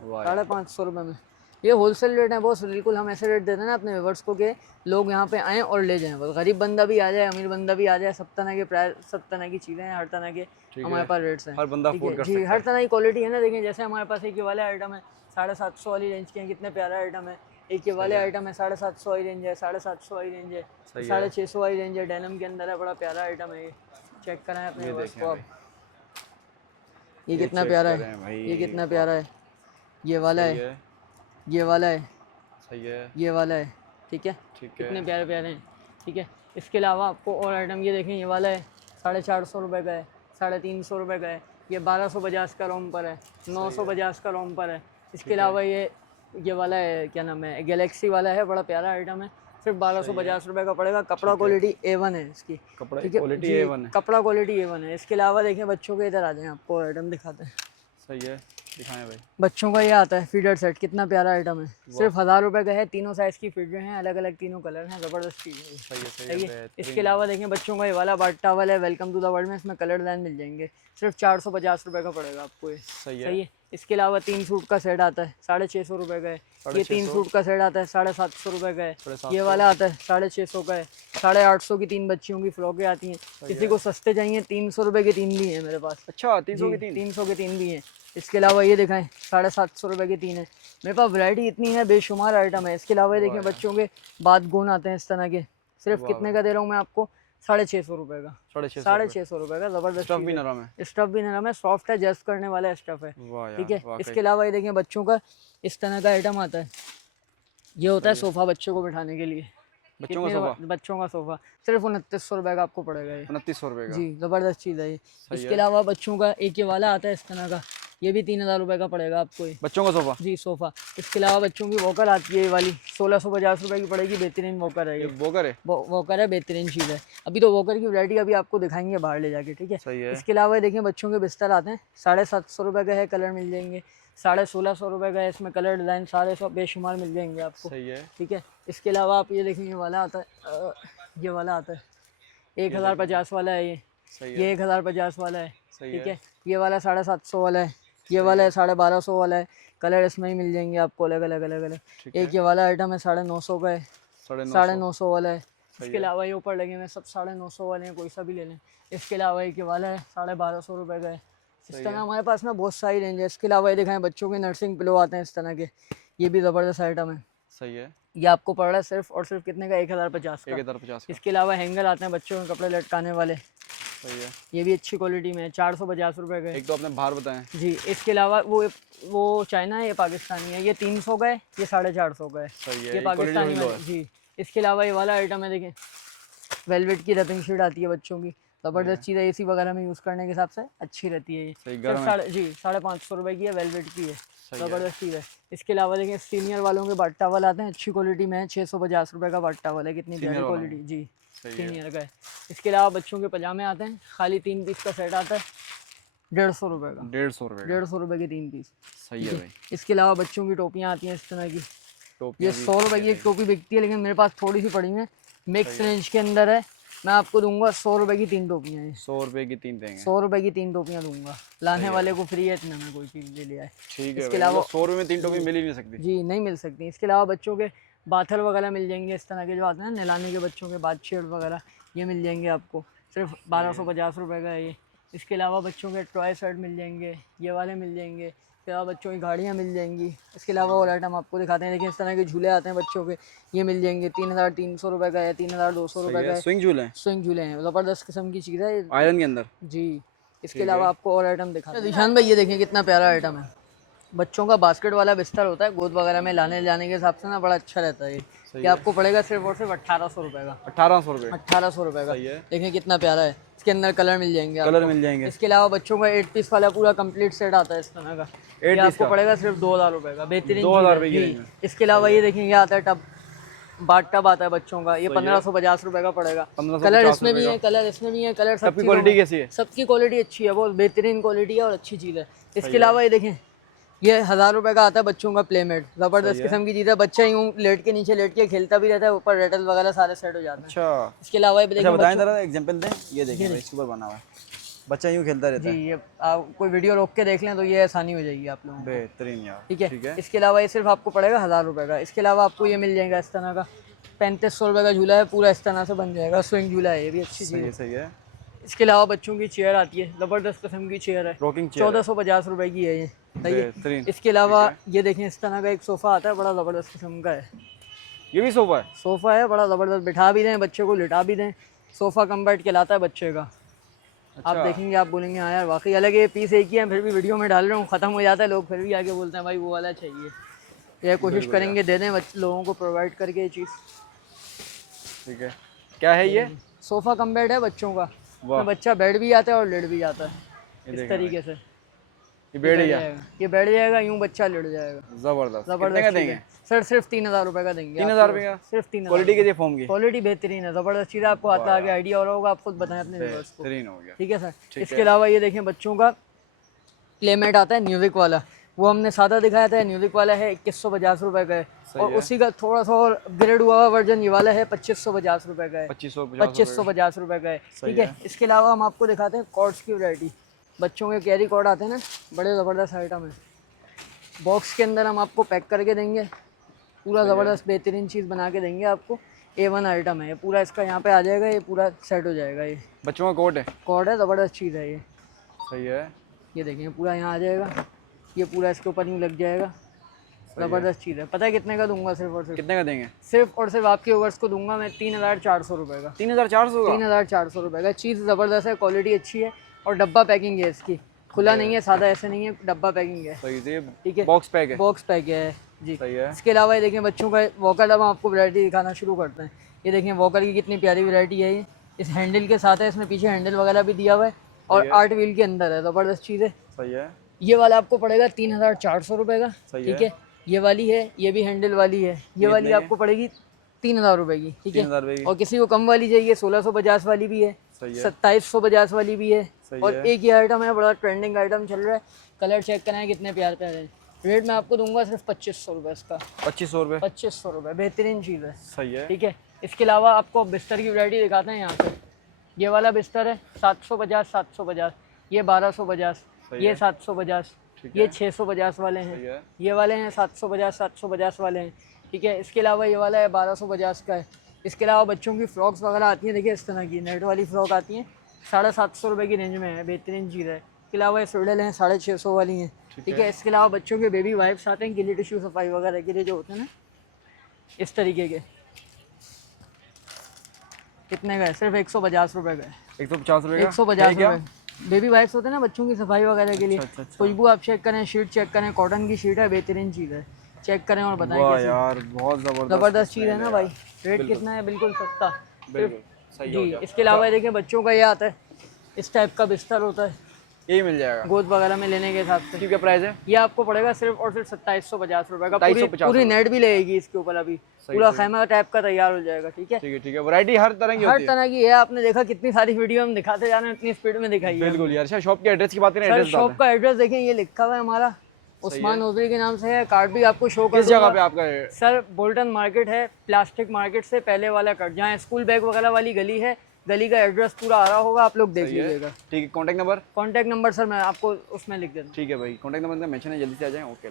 550 रुपये में। ये होलसेल रेट है बॉस, बिल्कुल हम ऐसे रेट देते हैं ना अपने व्यूअर्स को कि लोग यहाँ पे आएँ और ले जाएं। बस गरीब बंदा भी आ जाए, अमीर बंदा भी आ जाए, सब तरह के प्राइस, सब तरह की चीज़ें हैं, हर तरह के हमारे पास रेट्स हैं, हर बंदा अफोर्ड कर सकता है जी, हर तरह की क्वालिटी है ना। देखें जैसे हमारे पास एक ये वाले आइटम है 750 वाली रेंज के हैं, कितने प्यारा आइटम है। एक ये वाले आइटम है 750 वाली रेंज है, 750 वाली रेंज है, 650 वाली रेंज है, डेनिम के अंदर है, बड़ा प्यारा आइटम है ये, चेक कराएं अपने व्यूअर्स को आप। ये कितना प्यारा है, ये कितना प्यारा है, ये वाला है, ये वाला है, सही है, ये वाला है, ठीक है, कितने प्यारे प्यारे हैं, ठीक है। इसके अलावा आपको और आइटम ये देखें, ये वाला है 450 रुपये का है, 350 रुपये का है, ये 1250 का रोम्पर है, 950 का रोम्पर है। इसके अलावा ये वाला है, क्या नाम है, गैलेक्सी वाला है, बड़ा प्यारा आइटम है, सिर्फ 1250 रुपये का पड़ेगा। कपड़ा क्वालिटी A1 है इसकी, ठीक है, कपड़ा क्वालिटी A1 है। इसके अलावा देखें बच्चों के, इधर आ जाएं आपको आइटम दिखाते हैं, सही है, दिखाएं भाई। बच्चों का ये आता है फीडर सेट, कितना प्यारा आइटम है, सिर्फ 1000 रुपये का है, तीनों साइज़ की फीडर हैं, अलग अलग तीनों कलर हैं, ज़बरदस्त चीज़ है, सही है। इसके अलावा देखें बच्चों का ये वाला बाट टावल है, वेलकम टू द वर्ल्ड में, इसमें कलर डिज़ाइन मिल जाएंगे, सिर्फ 450 रुपये का पड़ेगा आपको ये, सही है। इसके अलावा 3 सूट का सेट आता है, 650 रुपये का है। ये 3 सूट का सेट आता है, 750 रुपये का है। ये वाला आता है 650 का है। 850 की 3 बच्चियों की फ्रॉकें आती हैं, किसी को सस्ते चाहिए 300 रुपये के 3 भी हैं मेरे पास। अच्छा, 300 के 3 भी हैं। इसके अलावा ये दिखाएं 750 रुपये के 3 है। मेरे पास वैरायटी इतनी है, बेशुमार आइटम है। इसके अलावा ये देखें बच्चों के बात गोन आते हैं इस तरह के, सिर्फ कितने का दे रहा हूँ मैं आपको, 650 रुपये का, 650 रुपये का, जबरदस्त। स्टफ भी नरम है, स्टफ भी नरम है, सॉफ्ट है, जस्ट करने वाला स्टफ है, ठीक है। इसके अलावा ये देखें बच्चों का इस तरह का आइटम आता है, ये होता है सोफा बच्चों को बिठाने के लिए, बच्चों का सोफा, सिर्फ 2900 रुपये का आपको पड़ेगा ये, 2900 रुपये का जी, ज़बरदस्त चीज़ है ये। इसके अलावा बच्चों का एक ये वाला आता है इस तरह का, ये भी 3000 रुपये का पड़ेगा आपको ये, बच्चों का सोफा जी, सोफा। इसके अलावा बच्चों की वॉकर आती है ये वाली, 1650 रुपये की पड़ेगी, बेहतरीन वॉकर है ये, वॉकर है, बेहतरीन चीज़ है। अभी तो वॉकर की वैरायटी अभी आपको दिखाएंगे बाहर ले जाके, ठीक है। इसके अलावा देखें बच्चों के बिस्तर आते हैं, 750 रुपये का है, कलर मिल जाएंगे, 1650 रुपये का है, इसमें कलर डिज़ाइन सारे सब बेशुमार मिल जाएंगे आपको, सही है, ठीक है। इसके अलावा आप ये देखेंगे वाला आता है, ये वाला आता है 1050 वाला है ये 1050 वाला है, ठीक है। ये वाला 750 वाला है, ये वाला है 1250 वाला है, कलर इसमें ही मिल जाएंगे आपको अलग अलग। एक ये वाला आइटम है 950 का है, 950 वाला है। इसके अलावा ये ऊपर लगे हुए सब 950 वाले हैं, कोई सा भी ले लें। इसके अलावा एक ये वाला है 1250 रुपये का है। इस तरह हमारे पास ना बहुत सारी रेंज है। इसके अलावा ये दिखाएं बच्चों के नर्सिंग पिलो आते हैं इस तरह के, ये भी ज़बरदस्त आइटम है, सही है। ये आपको पड़ रहा है सिर्फ और सिर्फ कितने का, 1050 का, 1050। इसके अलावा हैंगर आते हैं बच्चों के कपड़े लटकाने वाले, सही है, ये भी अच्छी क्वालिटी में है, 450 रुपये का। एक तो आपने बाहर बताएं जी। इसके अलावा वो चाइना है, ये पाकिस्तानी है, ये 300 का है, ये 450 का है, सही है, ये पाकिस्तानी है जी। इसके अलावा ये वाला आइटम है, देखें वेलवेट की रैपिंग शीट आती है बच्चों की, जबरदस्त चीज़ है, एसी वगैरह में यूज़ करने के हिसाब से अच्छी रहती है ये। सिर्फ 550 रुपए की है, वेलवेट की है, जबरदस्त चीज़ है। इसके अलावा देखिए सीनियर वालों के बाट टावल आते हैं, अच्छी क्वालिटी में है, 650 रुपए का बाट टावल है, कितनी प्यारी क्वालिटी जी, सीनियर का है। इसके अलावा बच्चों के पजामे आते हैं, खाली 3 पीस का सेट आता है, 150 रुपए का, 150 रुपए के 3 पीस। सही है भाई। इसके अलावा बच्चों की टोपियाँ आती हैं इस तरह की, ये 100 रुपए की एक टोपी बिकती है, लेकिन मेरे पास थोड़ी सी पड़ी है, मिक्स रेंज के अंदर है, मैं आपको दूंगा 100 रुपए की 3 टोपियाँ हैं। 100 रुपए की 3 देंगे, 100 रुपए की 3 टोपियाँ दूंगा, लाने वाले को फ्री है, इतने में कोई चीज़ ले लिया है। ठीक है। इसके अलावा 100 रुपए में 3 टोपी मिल ही नहीं सकती जी, नहीं मिल सकती। इसके अलावा बच्चों के बाथर वगैरह मिल जाएंगे, इस तरह के जो आते हैं नहलाने के बच्चों के बाथ शेड वगैरह, ये मिल जाएंगे आपको, सिर्फ 1250 रुपए का है ये। इसके अलावा बच्चों के टॉय सेट मिल जाएंगे, ये वाले मिल जाएंगे। इसके अलावा बच्चों की गाड़ियाँ मिल जाएंगी। इसके अलावा और आइटम आपको दिखाते हैं, देखिए इस तरह के झूले आते हैं बच्चों के, ये मिल जाएंगे, 3300 रुपए का है, 3200 रुपए का है। स्विंग झूले हैं, स्विंग झूले हैं, ज़बरदस्त किस्म की चीज़ है आयरन के अंदर जी। इसके अलावा आपको और आइटम दिखाते हैं। दिशान भाई ये देखिए कितना प्यारा आइटम है, बच्चों का बास्केट वाला बिस्तर होता है, गोद वगैरह में लाने जाने के हिसाब से ना बड़ा अच्छा रहता है ये आपको पड़ेगा सिर्फ और सिर्फ 1800 रुपए का, 1800 रुपए का। देखिए कितना प्यारा है, इसके अंदर कलर मिल जाएंगे, कलर मिल जाएंगे। इसके अलावा बच्चों का 8 पीस वाला पूरा कंप्लीट सेट आता है इस तरह का, ये आपको पड़ेगा सिर्फ 2000 रुपए का, बेहतरीन 2000 रुपए की। इसके अलावा ये देखिए, ये आता है टब, बाट टब आता है बच्चों का, ये 1550 रुपए का पड़ेगा। कलर इसमें भी है, कलर इसमें भी है, कलर सबकी क्वालिटी कैसी है? सबकी क्वालिटी अच्छी है, बहुत बेहतरीन क्वालिटी है और अच्छी चीज़ है। इसके अलावा ये देखें, ये 1000 रुपए का आता है बच्चों का प्लेमेट, जबरदस्त किस्म की चीज़ है, बच्चा यूं लेट के नीचे लेट के खेलता भी रहता है, ऊपर रेटल वगैरह सारे सेट हो जाते हैं। अच्छा, इसके अलावा ये बताएं जरा एग्जांपल दें, ये देखिए इसके ऊपर बना हुआ है, बच्चा यूं खेलता रहता है जी, ये आप कोई वीडियो रोक के देख लें तो ये आसानी हो जाएगी आप लोगों को, बेहतरीन यार। ठीक है, इसके अलावा ये सिर्फ आपको पड़ेगा 1000 रुपए का। इसके अलावा आपको ये मिल जाएगा इस तरह का, 3500 रुपए का झूला है, पूरा इस तरह से बन जाएगा, स्विंग झूला है, ये भी अच्छी चीज़ है। सही है। इसके अलावा बच्चों की चेयर आती है, जबरदस्त किस्म की चेयर है, 1450 रुपए की है ये, सही है। इसके अलावा ये देखें इस तरह का एक सोफा आता है, बड़ा जबरदस्त किस्म का है, ये भी सोफा है, बड़ा जबरदस्त, बिठा भी दें बच्चे को, लिटा भी दें, सोफा कम बेड कहलाता है बच्चे का। आप देखेंगे, आप बोलेंगे हाँ यार वाकई अलग है, पीस एक ही है, फिर भी वीडियो में डाल रहा हूँ, ख़त्म हो जाता है, लोग फिर भी आके बोलते हैं भाई वो वाला चाहिए, ये कोशिश करेंगे दे दें लोगों को प्रोवाइड करके ये चीज़। ठीक है, क्या है ये? सोफ़ा कम बेड है बच्चों का, तो बच्चा बैठ भी जाता है और लेट भी जाता है इस तरीके से, ये बैठ जाएगा यूं, बच्चा लेट जाएगा, जबरदस्त देंगे सर, सिर्फ 3000 रुपए का देंगे। 3000 रुपए का सिर्फ 3000। क्वालिटी कैसी है फॉर्म की? क्वालिटी बेहतरीन है, जबरदस्त चीज़ है, आपको आता आगे आइडिया हो रहा होगा, आप खुद बताएं अपने व्यूअर्स को। ठीक है सर। इसके अलावा ये देखें बच्चों का प्लेमेट आता है म्यूजिक वाला, वो हमने सादा दिखाया था, म्यूजिक वाला है 2150 रुपए का है, और उसी का थोड़ा सा और अपग्रेड हुआ वर्जन ये वाला है 2550 रुपए का है, 2550 रुपए का है। ठीक है, इसके अलावा हम आपको दिखाते हैं कॉर्ड्स की वैरायटी, बच्चों के कैरी कॉर्ड आते हैं ना, बड़े ज़बरदस्त आइटम है, बॉक्स के अंदर हम आपको पैक करके देंगे, पूरा ज़बरदस्त बेहतरीन चीज़ बना के देंगे आपको, A1 आइटम है ये पूरा, इसका यहाँ पे आ जाएगा, ये पूरा सेट हो जाएगा, ये बच्चों का कॉर्ड है, ज़बरदस्त चीज़ है ये, सही है। ये देखें पूरा यहाँ आ जाएगा, ये पूरा इसके ऊपर यूँ लग जाएगा, ज़बरदस्त चीज़ है। पता है कितने का दूंगा? सिर्फ और सिर्फ कितने का देंगे? सिर्फ और सिर्फ आपके व्यूअर्स को दूंगा मैं 3400 रुपये का। 3400 रुपये का। चीज़ ज़बरदस्त है, क्वालिटी अच्छी है और डब्बा पैकिंग है इसकी, खुला नहीं है, सादा ऐसे नहीं है, डब्बा पैकिंग है। ठीक है, बॉक्स पैक है जी। इसके अलावा ये देखें बच्चों का वॉकर, अब आपको वैरायटी दिखाना शुरू करते हैं। ये देखें वॉकर की कितनी प्यारी वैरायटी है, ये इस हैंडल के साथ है, इसमें पीछे हैंडल वगैरह भी दिया हुआ है और 8 व्हील के अंदर है, ज़बरदस्त चीज़ है। सही है। ये वाला आपको पड़ेगा 3400 रुपये का। ठीक है, ये वाली है, ये भी हैंडल वाली है, ये वाली आपको पड़ेगी 3000 रुपये की। ठीक है, और किसी को कम वाली चाहिए 1650 वाली भी है, 2750 वाली भी है, और एक ही आइटम है, बड़ा ट्रेंडिंग आइटम चल रहा है, कलर चेक कराएं कितने प्यार प्यारे हैं। रेट मैं आपको दूंगा सिर्फ 2500 रुपये इसका। 2500 रुपये, बेहतरीन चीज़ है। सही है। ठीक है, इसके अलावा आपको बिस्तर की वैरायटी दिखाते हैं यहाँ पे। ये वाला बिस्तर है 750, ये 1250, ये 750, ये 650 वाले हैं, ये वाले हैं 750 वाले हैं। ठीक है, इसके अलावा ये वाला है 1250 का है। इसके अलावा बच्चों की फ्रॉक्स वगैरह आती हैं, देखिए इस तरह की नेट वाली फ्रॉक आती हैं, 750 रुपये की रेंज में है, बेहतरीन चीज़ है। इसके अलावा ये स्वेडल हैं 650 वाली हैं। ठीक है, इसके अलावा बच्चों के बेबी वाइप्स आते हैं गिली टिश्यू सफाई वगैरह के लिए जो होते हैं ना, इस तरीके के। कितने का है? सिर्फ 150 रुपये का है। 150 रुपये बेबी वाइप्स होते हैं ना बच्चों की सफाई वगैरह के लिए। खुशबू आप चेक करें, शीट चेक करें, कॉटन की शीट है, बेहतरीन चीज़ है, चेक करें और बताएं कैसे। यार बहुत ज़बरदस्त चीज़ है ना भाई। रेट कितना है? बिल्कुल सस्ता, सिर्फ सही हो जी गया। इसके अलावा देखिए बच्चों का ये आता है, इस टाइप का बिस्तर होता है, यही मिल जाएगा। गोद वगैरह में लेने के हिसाब से। क्या प्राइस है? ये आपको पड़ेगा सिर्फ और सिर्फ 2750 रुपए का। 2750 पूरी नेट भी लगेगी इसके ऊपर, अभी पूरा खैमा टाइप का तैयार हो जाएगा। ठीक है, ठीक है, वैरायटी हर तरह की हर होती है। तरह की है। आपने देखा कितनी सारी वीडियो हम दिखाते जा रहे हैं, इतनी स्पीड में दिखाई है। बिल्कुल यार। अच्छा, शॉप के एड्रेस की बात करें, सर एड्रेस शॉप का एड्रेस देखें, ये लिखा हुआ है हमारा, उस्मान नौजरी के नाम से है। कार्ड भी आपको शो कर किस जगह दूंगा। पे आपका? सर बोल्टन मार्केट है, प्लास्टिक मार्केट से पहले वाला कट, जहाँ स्कूल बैग वगैरह वाली गली है, गली का एड्रेस पूरा आ रहा होगा, आप लोग देख लीजिएगा। ठीक है, contact number? Contact number sir मैं आपको उसमें लिख देता हूँ। ठीक है भाई, कॉन्टैक्ट नंबर मेंशन है, जल्दी से आ जाएं। ओके,